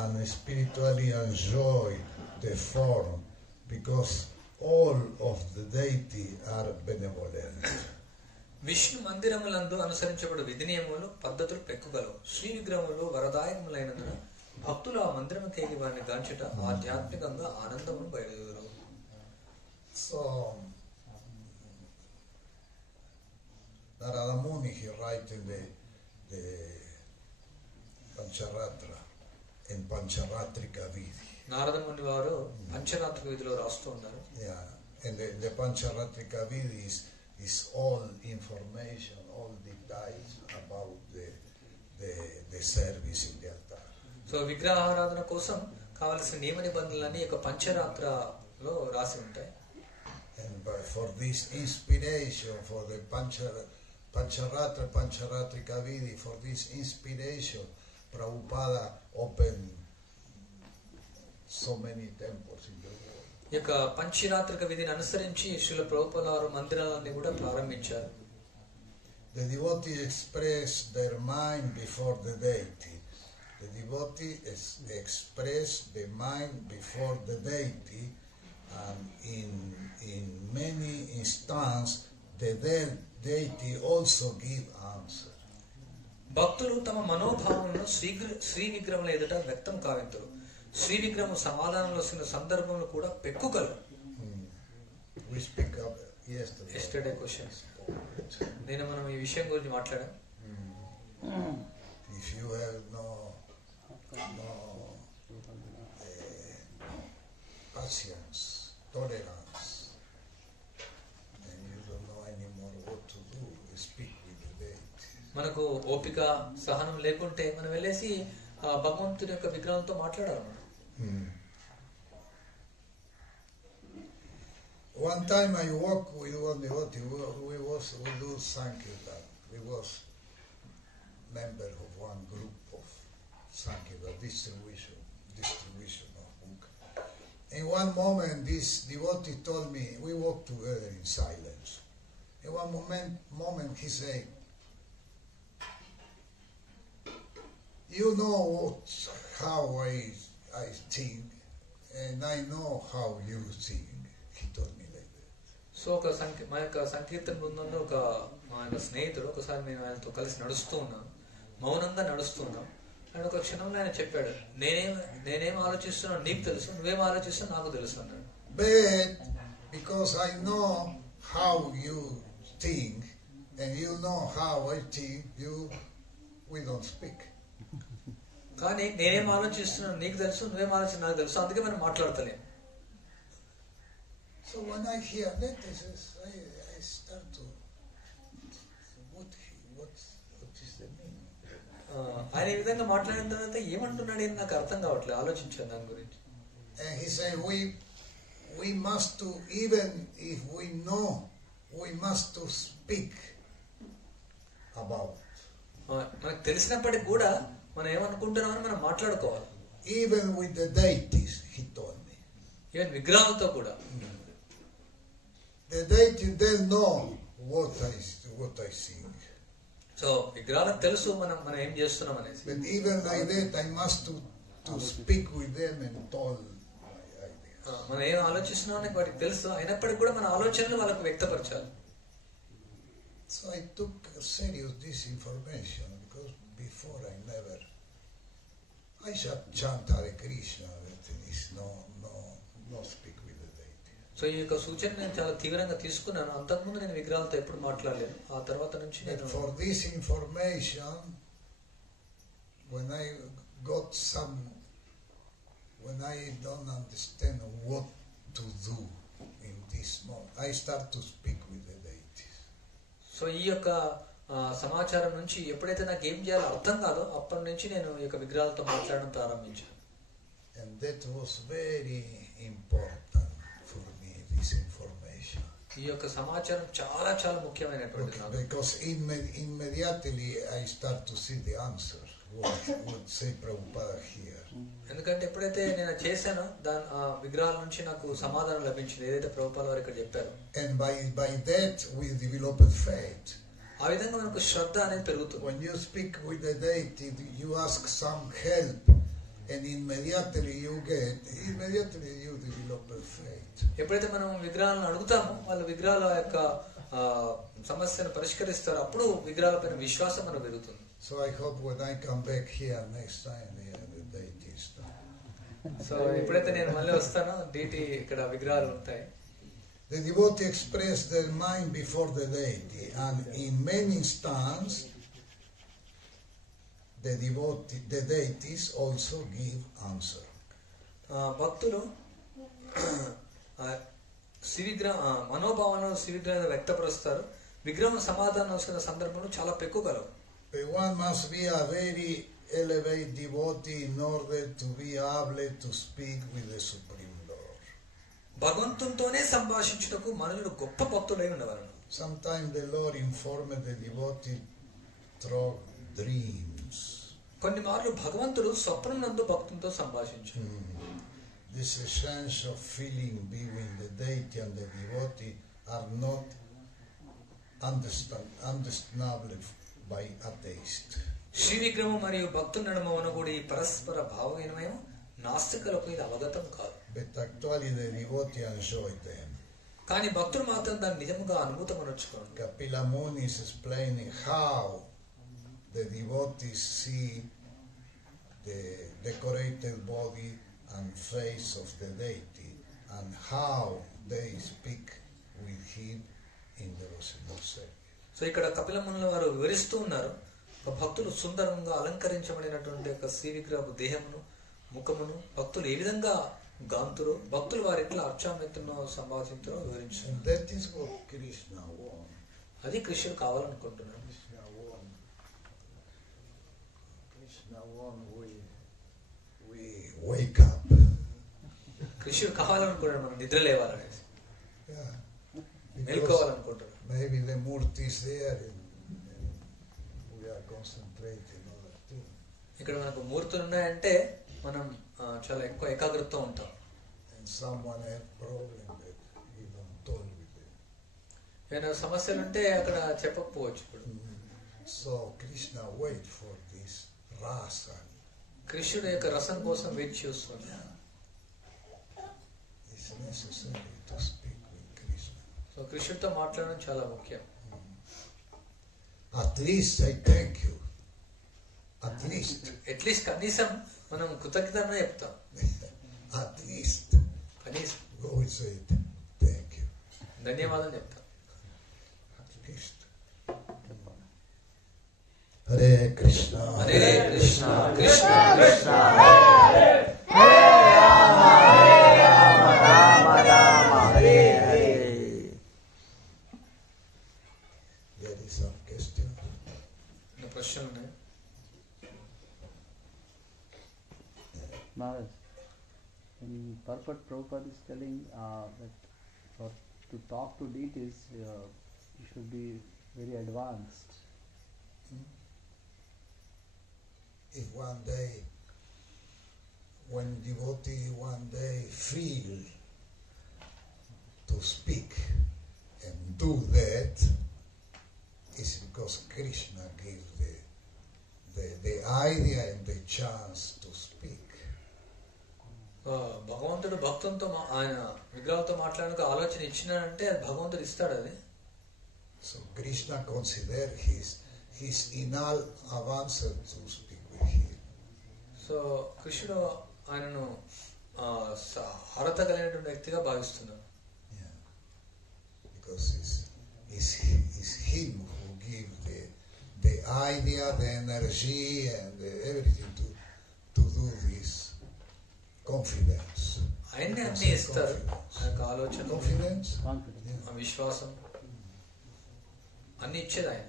and spiritually enjoy the form because all of the deity are benevolent. Vishnu మందిరములందు అనుసరించబడు విధి నియమములు పద్ధతులు పెక్కుగలవు. శ్రీ విగ్రహములు వరదాయకములైనందున భక్తులు ఆ మందిరముకేగి వారిని గాంచుట ఆధ్యాత్మికంగా ఆనందమును బయలుదేరు. So Narada Muni, he writes in the Pancharatra, in Pancharatrika Vidhi. Narada ముని వారు పంచరాత్రిక విధిలో రాస్తూ ఉన్నారు. Yeah, and the Pancharatrika Vidhi is all information, all details about the service in the altar. So విగ్రహారాధన కోసం కావలసిన నియమ నిబంధనలన్నీ ఒక పంచరాత్రలో రాసి ఉంటాయి. And for this inspiration for the Pancharatri Kavidi, for this inspiration, Prabhupada opened so many temples in the world. ఈ యొక్క పంచరాత్రిక విధిని అనుసరించి శ్రీల ప్రభుపాద వారు మందిరాలన్నీ కూడా ప్రారంభించారు. The devotee express their mind before the deity. The devotee express the mind before the deity, and in many instances the deity also give answer. భక్తులు తమ మనోభావాలను శ్రీ విగ్రహం ఎదుట వ్యక్తం కావింతురు. శ్రీ విగ్రహం సమాధానంలో వస్తున్న సందర్భంలో కూడా పెక్కుగలరు. We speak of yesterday questions నేను మనం ఈ విషయం గురించి మాట్లాడాం. If you have no patience, tolerance, and you don't know anymore what to do, you speak with the deity. మనకు ఓపిక సహనం లేకుంటే మనం వెళ్ళేసి భగవంతుని యొక్క విగ్రహంతో మాట్లాడాలి. One time I walked with one devotee. We do Sankirtan. We was member of one group of Sankirtan distribution of book. In one moment, this devotee told me, we walked together in silence. In one moment he said, "You know how I think, and I know how you think." He told me like that. So మా యొక్క సంకీర్తన బృందంలో మా యొక్క స్నేహితుడు ఒకసారి నేను ఆయనతో కలిసి నడుస్తూ ఉన్నాను, మౌనంగా నడుస్తున్నాం. ఆయన ఒక క్షణంలో ఆయన చెప్పాడు, నేనేం ఆలోచిస్తున్నావు నీకు తెలుసు, నువ్వేం ఆలోచిస్తావు నాకు తెలుసు అన్నాడు. But because I know how you think and you know how I think, we don't speak. కానీ నేనేం ఆలోచిస్తున్నాను నీకు తెలుసు, నువ్వేం ఆలోచిస్తున్నా నాకు తెలుసు, అందుకే మనం మాట్లాడతలేం. So when I hear that, I start to what is the meaning? ఆయన ఈ విధంగా మాట్లాడిన తర్వాత ఏమంటున్నాడు అని నాకు అర్థం కావట్లేదు, ఆలోచించాను దాని గురించి. And he said, we must to, even if we know, we must to speak about. మనకు తెలిసినప్పటికి కూడా మనం ఏమనుకుంటున్నామని మనం మాట్లాడుకోవాలి. Even with the deities, he told me. Even విగ్రహాలతో కూడా. The deity, they know what I think. So విగ్రహాలకు తెలుసు మనం ఏం చేస్తున్నాం అనేసి. But even like that, I must to speak with them and tell my ideas. మనం ఏం ఆలోచిస్తున్నాం అని వాటికి తెలుసు, అయినప్పటికీ కూడా మన ఆలోచనలు వాళ్ళకు వ్యక్తపరచాలి. So I took serious this information, because before I chant Hare Krishna, but there is no speak with the deity. So ఈ యొక్క సూచన నేను చాలా తీవ్రంగా తీసుకున్నాను. అంతకుముందు నేను విగ్రహాలతో ఎప్పుడు మాట్లాడలేదు. ఆ తర్వాత నుంచి నేను For this information, when I don't understand what to do in this moment, I start to speak with the deities. So ఈ యొక్క సమాచారం నుంచి ఎప్పుడైతే నాకు ఏం చేయాలో అర్థం కాదో అప్పటి నుంచి నేను ఈ యొక్క విగ్రహాలతో మాట్లాడడం ప్రారంభించాను. And that was very important for me, this information. ఈ యొక్క సమాచారం చాలా చాలా ముఖ్యమైనటువంటిది నాకు. Because immediately I start to see the answer. What say Prabhupada here? ఎందుకంటే ఎప్పుడైతే నేను చేశానో దాని విగ్రహాల నుంచి నాకు సమాధానం లభించింది, ఏదైతే ప్రభుపాద వారు ఇక్కడ చెప్పారు. And by that we developed faith. ఆ విధంగా మనకు శ్రద్ధ అనేది పెరుగుతుంది. When you speak with the deity, you ask some help, and immediately you develop faith. ఎప్పుడైతే మనం విగ్రహాలను అడుగుతామో వాళ్ళు విగ్రహాల యొక్క సమస్యను పరిష్కరిస్తారు, అప్పుడు విగ్రహాల పైన విశ్వాసం మనకు పెరుగుతుంది. So I hope when I come back here next time, the deity is done. So ఎప్పుడైతే నేను మళ్ళీ వస్తానో డీటీ ఇక్కడ విగ్రహాలు ఉంటాయి. The devotee express their mind before the deity, and in many instances, the deities also give answer. భక్తులు మనోభావాలను శివిగ్రహం వ్యక్తపరుస్తారు. విగ్రహం సమాధానం వస్తున్న సందర్భంలో చాలా పెక్కుగలవు. But one must be a very elevated devotee in order to be able to speak with the Supreme Lord. భగవంతునితోనే సంభాషించుటకు మనుషులు గొప్ప భక్తులై ఉండవలను. Sometimes the Lord informed the devotee through dreams. కొన్ని మార్లు భగవంతుడు స్వప్నం నందు భక్తులతో సంభాషించాడు. This sense of feeling between the deity and the devotee are not understandable by atheists. Shri విగ్రహం మరియు భక్తుల నడుమ ఉన్నప్పుడు ఈ పరస్పర భావ వినిమయం నాస్తికులకు ఇది అవగతం కాదు. But actually the devotee enjoy them. కానీ భక్తులు మాత్రం దాన్ని నిజముగా అనుభూతమనొచ్చుకోండి. Kapila Muni is explaining how the devotees see the decorated body and face of the deity and how they speak with him in devotional service. So ఇక్కడ కపిల మునుల వారు వివరిస్తూ ఉన్నారు, ఒక భక్తులు సుందరంగా అలంకరించబడినటువంటి ఒక శ్రీ విగ్రహపు దేహమును ముఖమును భక్తులు ఏ విధంగా గాంతులు భక్తులు వారి ఎట్లా అర్చామృతంలో సంభాషించారో వివరించారు. And that is what Krishna wants. అది కృష్ణుడు కావాలనుకుంటున్నాడు. Krishna wants we wake up. కృష్ణుడు కావాలనుకుంటాడు మనం నిద్ర లేవాలనేసి, Yeah. మేల్కోవాలనుకుంటున్నాడు. Maybe the Murti is there and we are concentrating on other things. ఇక్కడ మనకు మూర్తులు ఉన్నాయంటే మనం చాలా ఎక్కువ ఏకాగ్రతతో ఉంటాం. And someone has problem that he don't told with them. ఏమైనా సమస్యలు ఉంటే అక్కడ చెప్పకపోవచ్చు. ఇప్పుడు So Krishna wait for this rasa. కృష్ణుడు యొక్క రసం కోసం వెయిట్ చేస్తున్నాడు. It's necessary to speak with Krishna. So కృష్ణుడితో మాట్లాడడం చాలా ముఖ్యం. At least I thank you. At least. At least కనీసం మనం కృతజ్ఞతనే చెప్తాం. At least. కనీసం Go and say thank you. ధన్యవాదం చెప్తాం. At least. Hare Krishna. Hare కృష్ణ కృష్ణ Krishna Hare Rama, Rama Rama, Hare Hare. There is some question. ప్రశ్నలు ఉన్నాయి. Maharaj, in purport Prabhupada is telling that to talk to deities you should be very advanced. If one day, when devotee one day feel to speak and do that, it's because Krishna gives the idea and the chance to speak. భగవంతుడు భక్తులతో ఆయన విగ్రహంతో మాట్లాడడానికి ఆలోచన ఇచ్చినాడంటే అది భగవంతుడు ఇస్తాడు. అది So Krishna consider his inal avancer to speak with him. So కృష్ణుడు ఆయనను అర్హత కలిగినటువంటి వ్యక్తిగా భావిస్తున్నాడు. Yeah. Because it's him who gives the idea, the energy and everything to do this confidence. ఆయన్ని అన్ని ఇస్తారు. ఆ యొక్క ఆలోచన, Confidence? Confidence. ఆ విశ్వాసం అన్ని ఇచ్చేది ఆయన.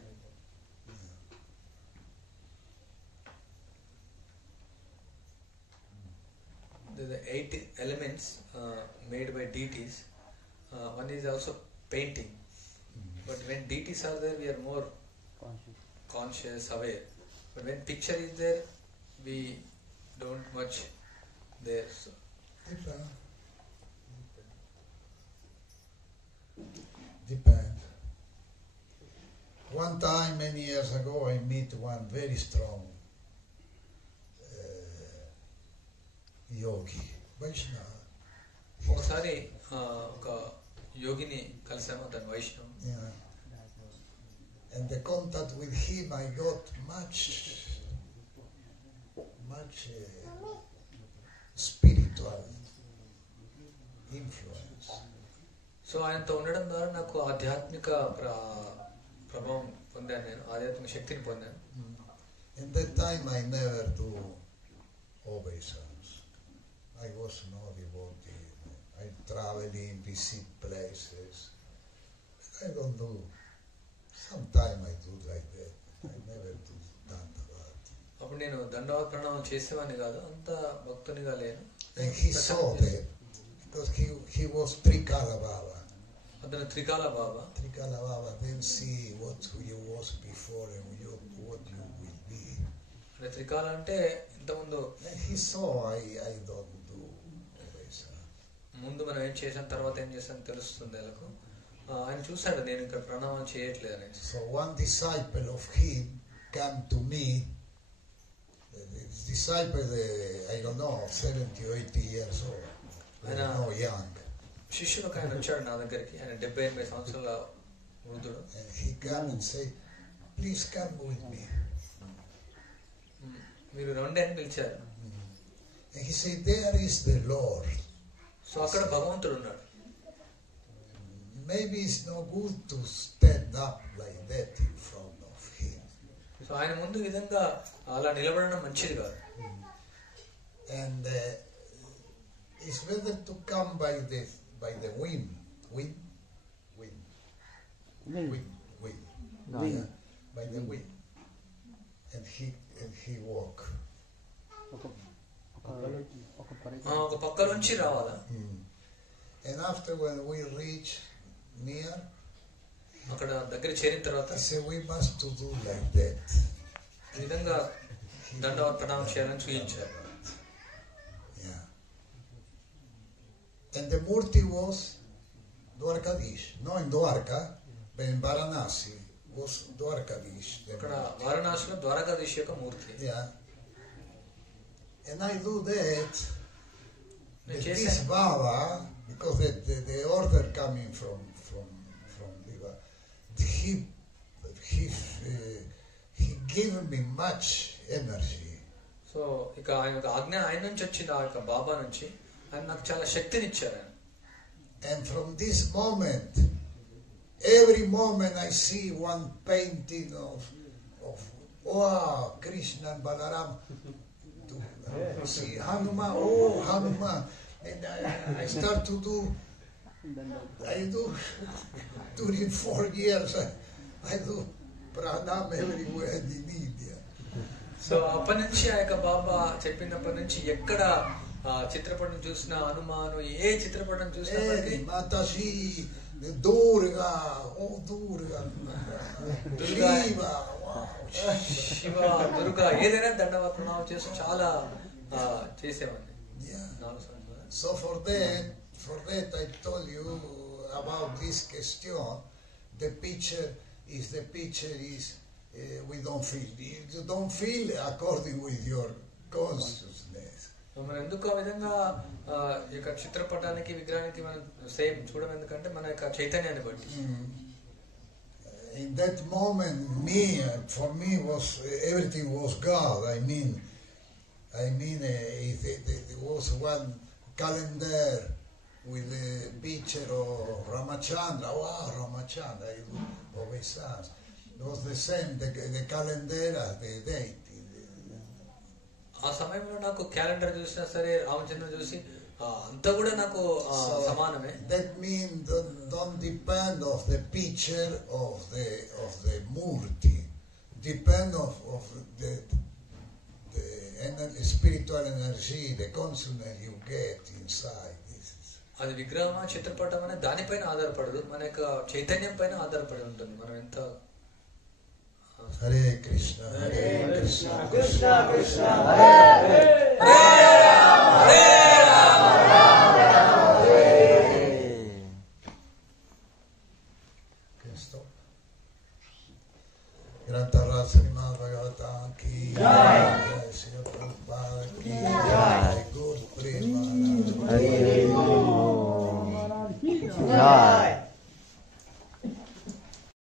The 8 elements made by deities. One is also painting. But when deities are there, we are more conscious, aware. But when picture is there, we don't much there. So, Depend. One time, many years ago, I meet one very strong yogi, Vaishnava. ఒకసారి ఒక యోగిని కలిసాము, అతను Vaishnav. Yeah. And the contact with him, I got much spiritual influence. So ఆయనతో ఉండడం ద్వారా నాకు ఆధ్యాత్మిక ప్రభావం పొందాను, నేను ఆధ్యాత్మిక శక్తిని పొందాను. In that time, I never do obeisance. I was no devotee. I traveling, visit places. I don't do. Sometime I do like that. I never do Dandavati. అప్పుడు నేను దండవత్ ప్రణామం చేసేవాడిని కాదు, అంత భక్తునిగా లేను. And he saw that because he was Trikala Baba. అతను త్రికాల బాబా. Trikala Baba, then see what you was before and what you will be. అంటే త్రికాల అంటే ఇంతకుముందు And he saw I don't do always. ముందు మనం ఏం చేసాం తర్వాత ఏం చేసాం తెలుస్తుంది వాళ్ళకు. ఆయన చూశాడు నేను ఇక్కడ ప్రణామం చేయట్లేదు అని. So one disciple of him came to me. This disciple, I don't know, 70 or 80 years old. No, young. శిష్యుడు ఒక ఆయన వచ్చాడు నా దగ్గరికి. ఆయన 78 సంవత్సరాల వృద్ధుడు. And he came and said, please come with me. మీరు రండి అని పిలిచారు. And he said, there is the Lord. So అక్కడ భగవంతుడు ఉన్నాడు. Maybe it's no good to stand up like that in front of him. So ఆయన ముందు ఈ విధంగా అలా నిలబడడం మంచిది కాదు. And it's better to come by the wind. Wind. Yeah, by the wind. And he walk. ఒక పక్క నుంచి రావాలా. And after when we reach near, అక్కడ దగ్గర చేరిన తర్వాత he said we must to do like that. ఈ విధంగా దండవత్ ప్రణామం చేయాలని చూపించారు. Yeah. And the murti was Dwarkadish. No in Dwarka, but in Varanasi was Dwarkadish. అక్కడ వారణాసిలో ద్వారకాధీశ్ యొక్క మూర్తి. Yeah. And I do that. నేను This చేశాను. Baba, because the order coming from Diva, he gave me much energy. So ఇక ఆయన యొక్క ఆజ్ఞ ఆయన నుంచి వచ్చింది, ఆ యొక్క బాబా నుంచి. ఆయన నాకు చాలా శక్తినిచ్చారు ఆయన. And from this moment, every moment I see one painting of wow, Krishna and Balaram. See Hanuman, Hanuman. And I start to do, during 4 years, I do pranam everywhere in India. So అప్పటి నుంచి ఆ యొక్క బాబా చెప్పినప్పటి నుంచి ఎక్కడ చిత్రపటం చూసినా, హనుమాను ఏ చిత్రపటం చూసినా Mataji, Durga, Durga, Shiva, wow. Shiva, దుర్గా ఏదైనా దండవత్ ప్రణామం చేసి చాలా చేసేవాడిని. Yeah. 4 సంవత్సరాలు. So for that I told you about this question. The picture is we don't feel. You don't feel according with your consciousness. మనం ఎందుకు ఆ విధంగా ఈ యొక్క చిత్రపటానికి విగ్రహానికి మనం సేమ్ చూడడం ఎందుకంటే మన యొక్క చైతన్యాన్ని బట్టి. In that moment, for me was everything was God. I mean, it was one calendar with a picture of Ramachandra. Wow, Ramachandra, obeisance. It was the same, the calendar as the date. ఆ సమయంలో నాకు క్యాలెండర్ చూసినా సరే, రామచంద్ర చూసి అంతా కూడా నాకు సమానమే. That means don't depend of the picture of the murti. Depend of the spiritual energy, the consciousness you get inside. అది విగ్రహమా చిత్రపటం అనే దానిపైన ఆధారపడదు, మన యొక్క చైతన్యం పైన ఆధారపడి ఉంటుంది. మనం ఎంత Hare Krishna, Hare Krishna, Krishna Krishna, Hare Hare, Hare Rama, Hare Rama, Rama Rama, Hare Hare. Can stop. Granta Srimad Bhagavatam ki jai, Srila Prabhupada ki jai, Guru Premanand. Hare Hare. Jai.